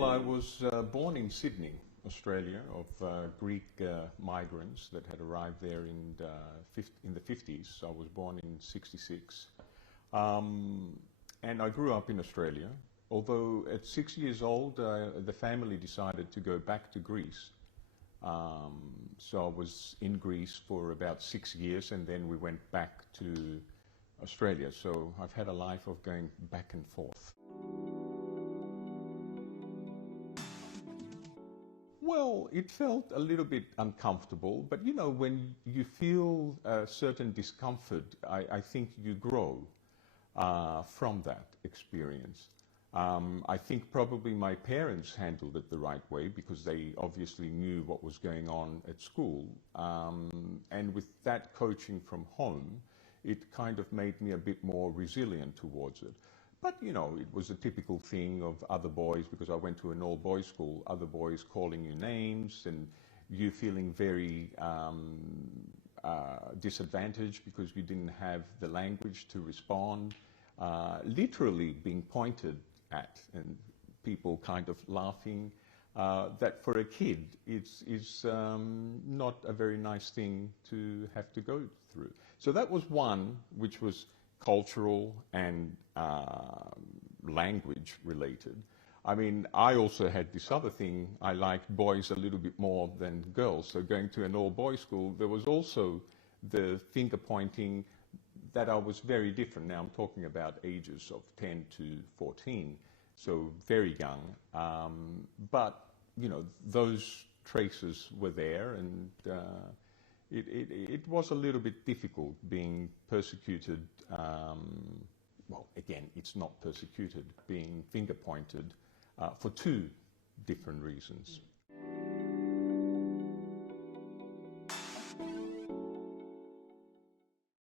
Well, I was born in Sydney, Australia, of Greek migrants that had arrived there in the 50s. I was born in '66. And I grew up in Australia, although at 6 years old, the family decided to go back to Greece. So I was in Greece for about 6 years, and then we went back to Australia. So I've had a life of going back and forth. Well, it felt a little bit uncomfortable, but you know, when you feel a certain discomfort, I think you grow from that experience. I think probably my parents handled it the right way because they obviously knew what was going on at school. And with that coaching from home, it kind of made me a bit more resilient towards it. But, you know, it was a typical thing of other boys, because I went to an all-boys school, other boys calling you names and you feeling very disadvantaged because you didn't have the language to respond, literally being pointed at and people kind of laughing. That for a kid is not a very nice thing to have to go through. So that was one which was cultural and language related. I mean, I also had this other thing. I liked boys a little bit more than girls. So going to an all-boys school, there was also the finger pointing that I was very different. Now I'm talking about ages of 10 to 14, so very young. But, you know, those traces were there, and it was a little bit difficult being persecuted. Well, again, it's not persecuted, being finger pointed for two different reasons.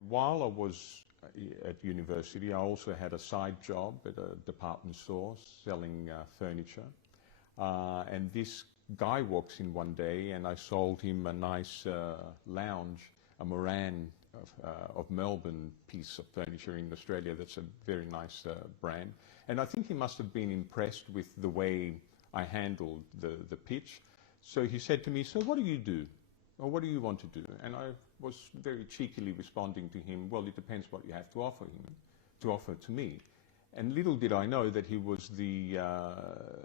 While I was at university, I also had a side job at a department store selling furniture. And this guy walks in one day, and I sold him a nice lounge, a Moran of Melbourne piece of furniture in Australia. That's a very nice brand. And I think he must have been impressed with the way I handled the pitch. So he said to me, "So what do you do? Or what do you want to do?" And I was very cheekily responding to him, "Well, it depends what you have to offer to me." And little did I know that he was the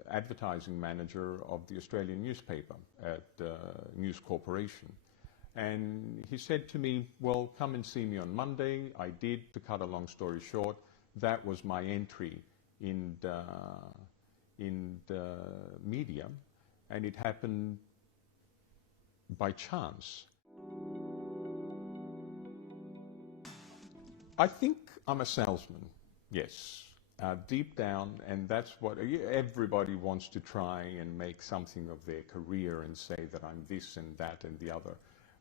advertising manager of the Australian newspaper at News Corporation. And he said to me, "Well, come and see me on Monday." I did. To cut a long story short, that was my entry in media, and it happened by chance. I think I'm a salesman, yes. Deep down, and that's what everybody wants to try and make something of their career and say that I'm this and that and the other.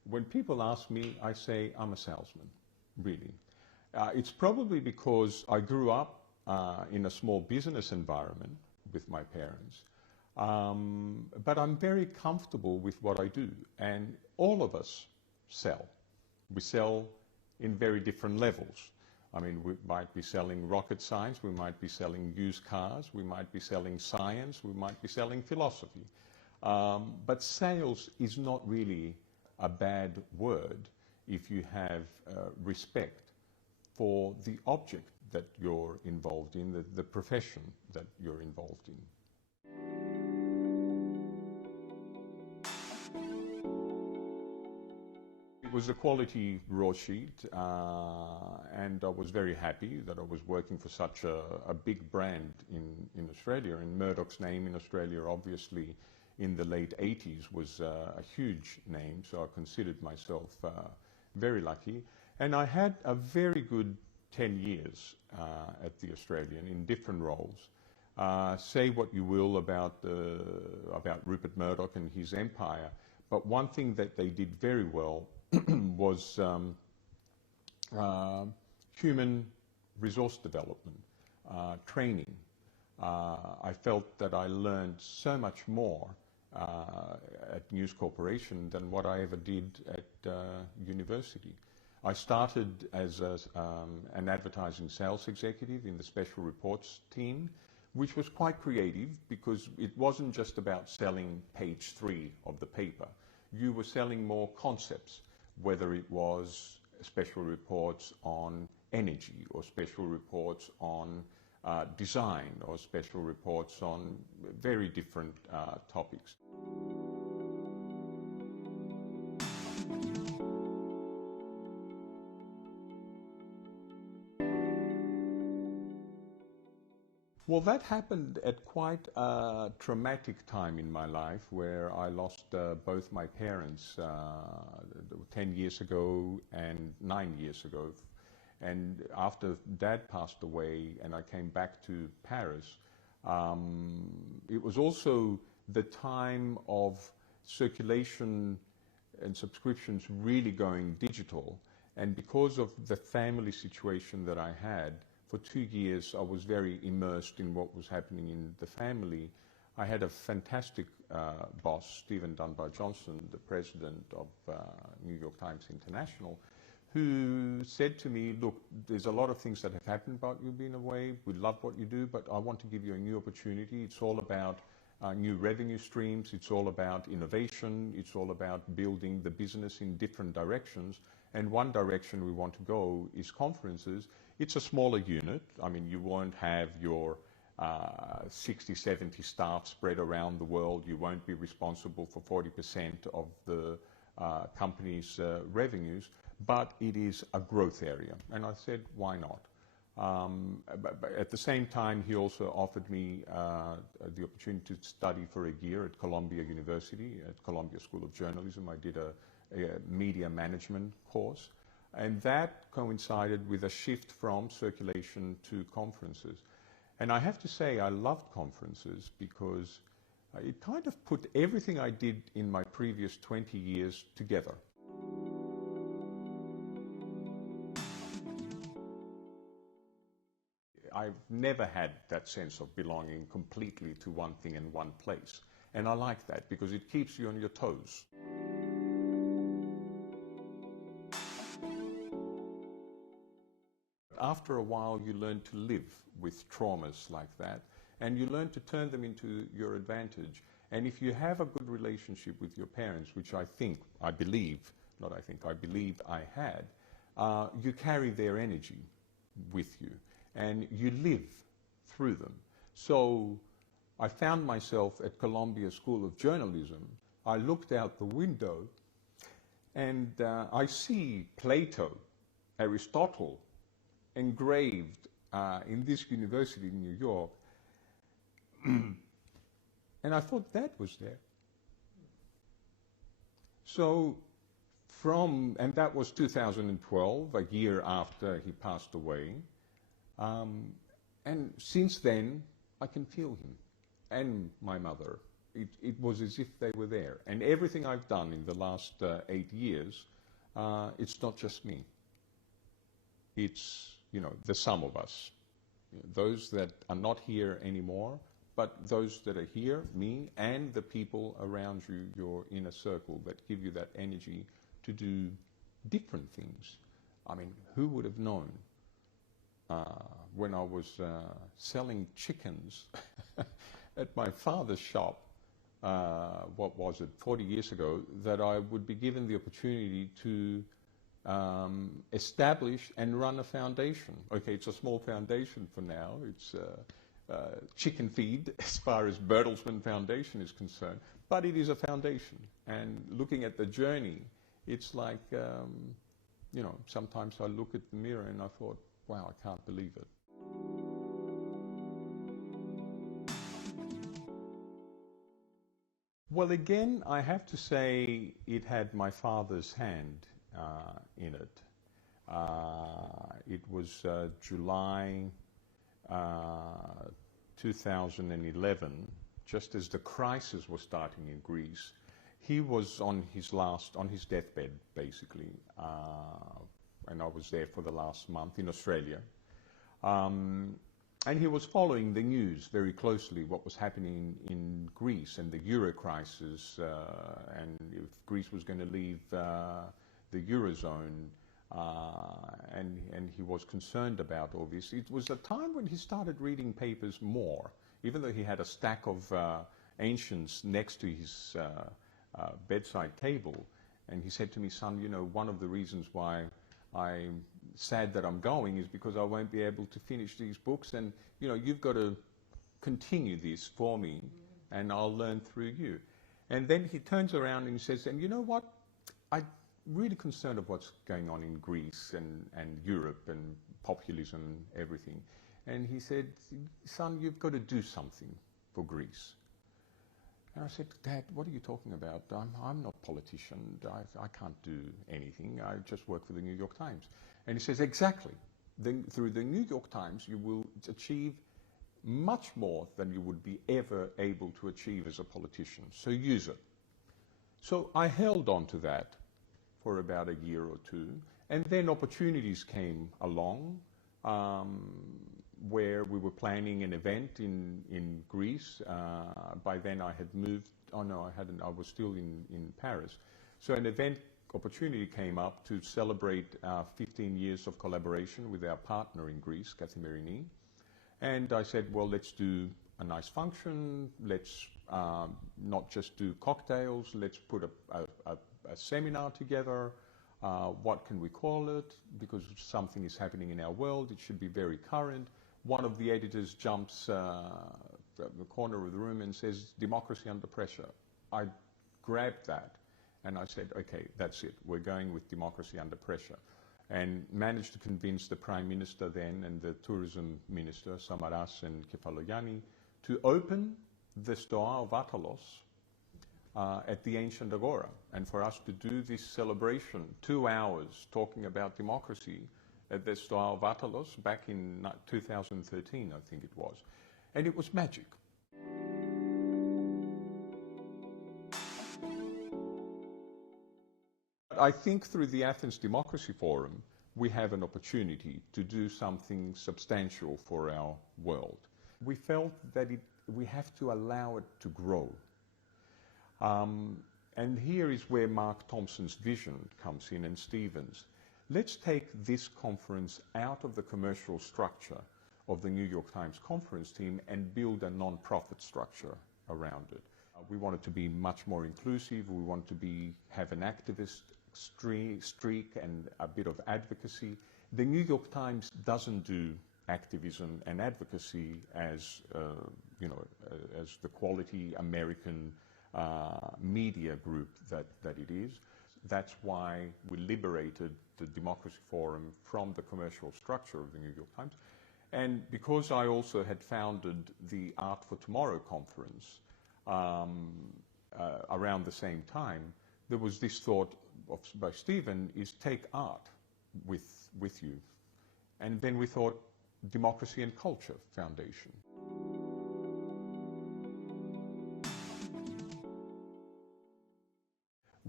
When people ask me, I say I'm a salesman, really. It's probably because I grew up in a small business environment with my parents, but I'm very comfortable with what I do, and all of us sell. We sell in very different levels. I mean, we might be selling rocket science, we might be selling used cars, we might be selling science, we might be selling philosophy. But sales is not really a bad word if you have respect for the object that you're involved in, the profession that you're involved in. It was a quality raw sheet, and I was very happy that I was working for such a big brand in Australia. And Murdoch's name in Australia, obviously, in the late 80s was a huge name, so I considered myself very lucky. And I had a very good 10 years at the Australian in different roles. Say what you will about Rupert Murdoch and his empire, but one thing that they did very well was human resource development, training. I felt that I learned so much more at News Corporation than what I ever did at university. I started as an advertising sales executive in the special reports team, which was quite creative because it wasn't just about selling page 3 of the paper. You were selling more concepts, whether it was special reports on energy or special reports on design or special reports on very different topics. Well, that happened at quite a traumatic time in my life where I lost both my parents 10 years ago and 9 years ago. And after Dad passed away and I came back to Paris, it was also the time of circulation and subscriptions really going digital. And because of the family situation that I had, for 2 years I was very immersed in what was happening in the family. I had a fantastic boss, Stephen Dunbar Johnson, the president of New York Times International, who said to me, look, there's a lot of things that have happened about you being away. We love what you do, but I want to give you a new opportunity. It's all about new revenue streams. It's all about innovation. It's all about building the business in different directions. And one direction we want to go is conferences. It's a smaller unit. I mean, you won't have your 60, 70 staff spread around the world. You won't be responsible for 40% of the company's revenues, but it is a growth area. And I said, why not? But at the same time, he also offered me the opportunity to study for a year at Columbia University, at Columbia School of Journalism. I did a media management course, and that coincided with a shift from circulation to conferences. And I have to say, I loved conferences because it kind of put everything I did in my previous 20 years together. I've never had that sense of belonging completely to one thing in one place. And I like that because it keeps you on your toes. After a while, you learn to live with traumas like that, and you learn to turn them into your advantage. And if you have a good relationship with your parents, which I believe I had, you carry their energy with you, and you live through them. So I found myself at Columbia School of Journalism. I looked out the window, and I see Plato, Aristotle, engraved in this university in New York. And I thought that was there. So and that was 2012, a year after he passed away. And since then, I can feel him and my mother. It was as if they were there. And everything I've done in the last 8 years, it's not just me. It's, the sum of us. Those that are not here anymore, but those that are here, me, and the people around you, your inner circle, that give you that energy to do different things. I mean, who would have known when I was selling chickens at my father's shop, 40 years ago, that I would be given the opportunity to establish and run a foundation. Okay, it's a small foundation for now. It's chicken feed as far as Bertelsmann Foundation is concerned, but it is a foundation. And looking at the journey, it's like, sometimes I look at the mirror and I thought, wow, I can't believe it. Well, again, I have to say it had my father's hand in it. It was July 2011, just as the crisis was starting in Greece. He was on his deathbed, basically, and I was there for the last month in Australia. And he was following the news very closely, what was happening in Greece and the Euro crisis, and if Greece was going to leave the Eurozone, and he was concerned about all this. It was a time when he started reading papers more. even though he had a stack of ancients next to his bedside table. And he said to me, son, you know, one of the reasons why I'm sad that I'm going is because I won't be able to finish these books, and, you know, you've got to continue this for me, and I'll learn through you. And then he turns around and he says, and you know what? I'm really concerned of what's going on in Greece and Europe and populism and everything. And he said, son, you've got to do something for Greece. And I said, Dad, what are you talking about? I'm not a politician. I can't do anything. I just work for the New York Times. And he says, exactly. Through the New York Times, you will achieve much more than you would be ever able to achieve as a politician. So use it. So I held on to that for about a year or two. And then opportunities came along where we were planning an event in Greece. By then I had moved, oh no, I hadn't, I was still in Paris. So an event opportunity came up to celebrate 15 years of collaboration with our partner in Greece, Kathimerini. And I said, well, let's do a nice function, let's not just do cocktails, let's put a seminar together. What can we call it? Because something is happening in our world, it should be very current. One of the editors jumps from the corner of the room and says, democracy under pressure. I grabbed that and I said, okay, that's it. We're going with democracy under pressure. And managed to convince the Prime Minister then and the Tourism Minister, Samaras and Kefalogianni, to open the Stoa of Attalos at the ancient Agora. And for us to do this celebration, 2 hours talking about democracy at the Stoa of Attalos back in 2013, I think it was. And it was magic. I think through the Athens Democracy Forum, we have an opportunity to do something substantial for our world. We felt that we have to allow it to grow. And here is where Mark Thompson's vision comes in, and Stephen's. Let's take this conference out of the commercial structure of the New York Times conference team and build a non-profit structure around it. We want it to be much more inclusive. We want to have an activist streak and a bit of advocacy. The New York Times doesn't do activism and advocacy as as the quality American media group that it is. That's why we liberated the Democracy Forum from the commercial structure of the New York Times. And because I also had founded the Art for Tomorrow conference around the same time, there was this thought by Stephen is take art with you. And then we thought Democracy and Culture Foundation.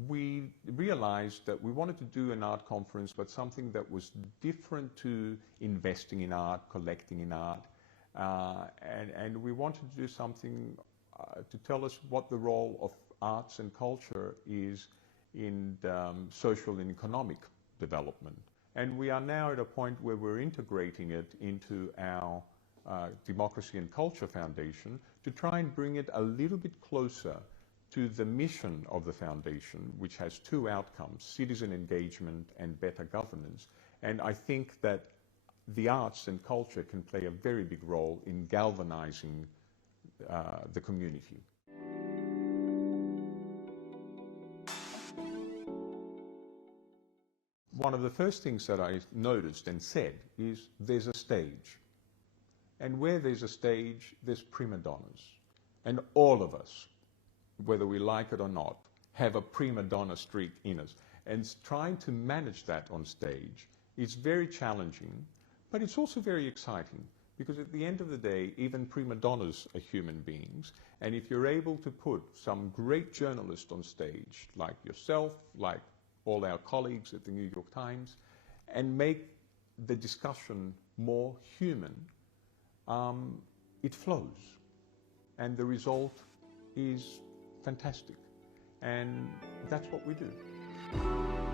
We realized that we wanted to do an art conference, but something that was different to investing in art, collecting in art, and we wanted to do something to tell us what the role of arts and culture is in social and economic development. And we are now at a point where we're integrating it into our Democracy and Culture Foundation to try and bring it a little bit closer to the mission of the foundation, which has two outcomes, citizen engagement and better governance. And I think that the arts and culture can play a very big role in galvanizing the community. One of the first things that I noticed and said is there's a stage. And where there's a stage, there's prima donnas. And all of us, whether we like it or not, have a prima donna streak in us. And trying to manage that on stage is very challenging, but it's also very exciting, because at the end of the day, even prima donnas are human beings. And if you're able to put some great journalist on stage, like yourself, like all our colleagues at the New York Times, and make the discussion more human, it flows. And the result is fantastic. And that's what we do.